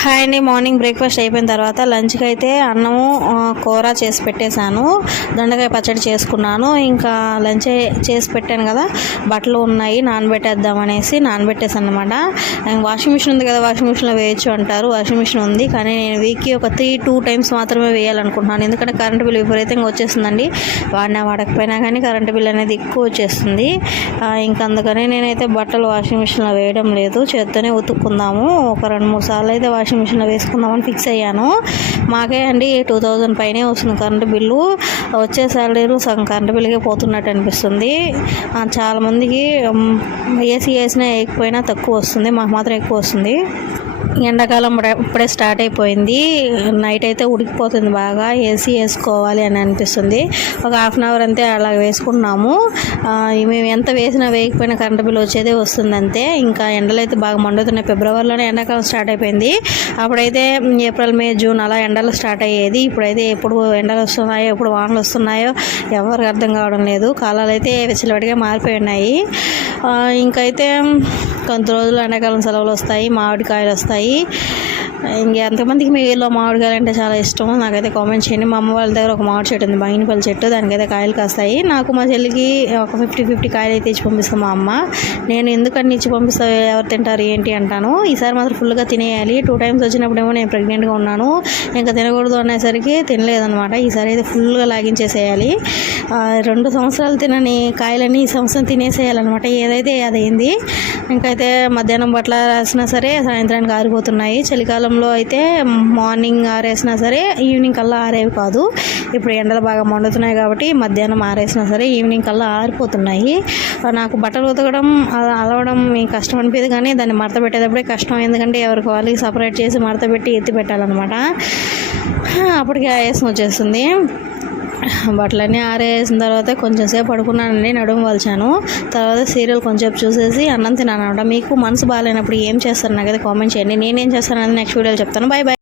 Hi అండి. Morning breakfast అయిపోయిన తర్వాత లంచ్కి అయితే అన్నము కూర చేసి పెట్టేశాను. దొండకాయ పచ్చడి చేసుకున్నాను. ఇంకా లంచ్ చేసి పెట్టాను కదా, బట్టలు ఉన్నాయి నానబెట్టేద్దాం అనేసి నానబెట్టేసాను అనమాట. వాషింగ్ మిషన్ ఉంది కదా, వాషింగ్ మిషన్లో వేయచ్చు అంటారు. వాషింగ్ మిషన్ ఉంది, కానీ నేను వీక్కి ఒక 2 times మాత్రమే వేయాలనుకుంటున్నాను. ఎందుకంటే కరెంటు బిల్ విపరీతంగా వచ్చేస్తుందండి. వాడకపోయినా కానీ కరెంటు బిల్ అనేది ఎక్కువ వచ్చేస్తుంది. ఇంకా అందుకని నేనైతే బట్టలు వాషింగ్ మిషన్లో వేయడం లేదు, చేత్తోనే ఉతుక్కుందాము. ఒక 2-3 సార్లు అయితే వాషింగ్ మిషన్లో వేసుకుందామని ఫిక్స్ అయ్యాను. మాకే అండి 2000 పైనే వస్తుంది కరెంటు బిల్లు. వచ్చే శాలరీలు సగం కరెంటు బిల్లుకే పోతున్నట్టు అనిపిస్తుంది. చాలామందికి ఏసీ వేసినా వేయకపోయినా తక్కువ వస్తుంది, మాకు మాత్రం ఎక్కువ వస్తుంది. ఎండాకాలం ఇప్పుడే స్టార్ట్ అయిపోయింది. నైట్ అయితే ఉడికిపోతుంది బాగా, ఏసీ వేసుకోవాలి అని అనిపిస్తుంది. ఒక 1/2 hour అంతే అలా వేసుకుంటున్నాము. మేము ఎంత వేసినా వేయకపోయినా కరెంటు బిల్ వచ్చేదే వస్తుంది అంతే. ఇంకా ఎండలు అయితే బాగా మండుతున్నాయి. ఫిబ్రవరిలోనే ఎండాకాలం స్టార్ట్ అయిపోయింది. అప్పుడైతే ఏప్రిల్, మే, జూన్ అలా ఎండలు స్టార్ట్ అయ్యేది. ఇప్పుడైతే ఎప్పుడు ఎండలు వస్తున్నాయో ఎప్పుడు వానలు వస్తున్నాయో ఎవరికి అర్థం కావడం లేదు. కాలాలు అయితే విచ్చలవిడిగా మారిపోయి ఉన్నాయి. ఇంకైతే కొంత రోజులు ఎండాకాలం సెలవులు వస్తాయి, మామిడికాయలు వస్తాయి. ఎంతమందికి మీ ఊళ్ళో మామిడికాయలు అంటే చాలా ఇష్టం నాకైతే కామెంట్ చేయండి. మా అమ్మ వాళ్ళ దగ్గర ఒక మామిడి చెట్టు ఉంది, బంగినపల్లి చెట్టు, దానికైతే కాయలు కాస్తాయి. నాకు మా చెల్లికి ఒక 50 కాయలు అయితే ఇచ్చి పంపిస్తాం మా అమ్మ. నేను ఎందుకని ఇచ్చి పంపిస్తా, ఎవరు తింటారు ఏంటి అంటాను. ఈసారి మాత్రం ఫుల్గా తినేయాలి. 2 times వచ్చినప్పుడేమో నేను ప్రెగ్నెంట్గా ఉన్నాను, ఇంకా తినకూడదు అనేసరికి తినలేదనమాట. ఈసారి అయితే ఫుల్గా లాగించేసేయాలి. 2 సంవత్సరాలు తినని కాయలని ఈ సంవత్సరం తినేసేయాలన్నమాట. ఏదైతే అదైంది. ఇంకైతే మధ్యాహ్నం బట్టలు రాసినా సరే సాయంత్రానికి ఆరిపోతున్నాయి. చలికాలంలో అయితే మార్నింగ్ ఆరేసినా సరే ఈవినింగ్ కల్లా ఆరేవి కాదు. ఇప్పుడు ఎండలు బాగా మండుతున్నాయి కాబట్టి మధ్యాహ్నం ఆరేసినా సరే ఈవినింగ్ కల్లా ఆరిపోతున్నాయి. నాకు బట్టలు ఉతకడం అలవడం కష్టం అనిపించదు, కానీ దాన్ని మడత పెట్టేటప్పుడే కష్టం. ఎందుకంటే ఎవరికి వాళ్ళకి సపరేట్ చేసి మడత పెట్టి ఎత్తి పెట్టాలన్నమాట. అప్పటికి ఆయాసం వచ్చేస్తుంది. బట్టలన్నీ ఆరేసిన తర్వాత కొంచెం సేపు పడుకున్నానండి, నడుము వాల్చాను. తర్వాత సీరియల్ కొంచెం చూసేసి అన్నం తిన్నాను అనమాట. మీకు మనసు బాగాలేనప్పుడు ఏం చేస్తారు నాకైతే కామెంట్ చేయండి. నేనేం చేస్తానని నెక్స్ట్ వీడియోలో చెప్తాను. Bye bye.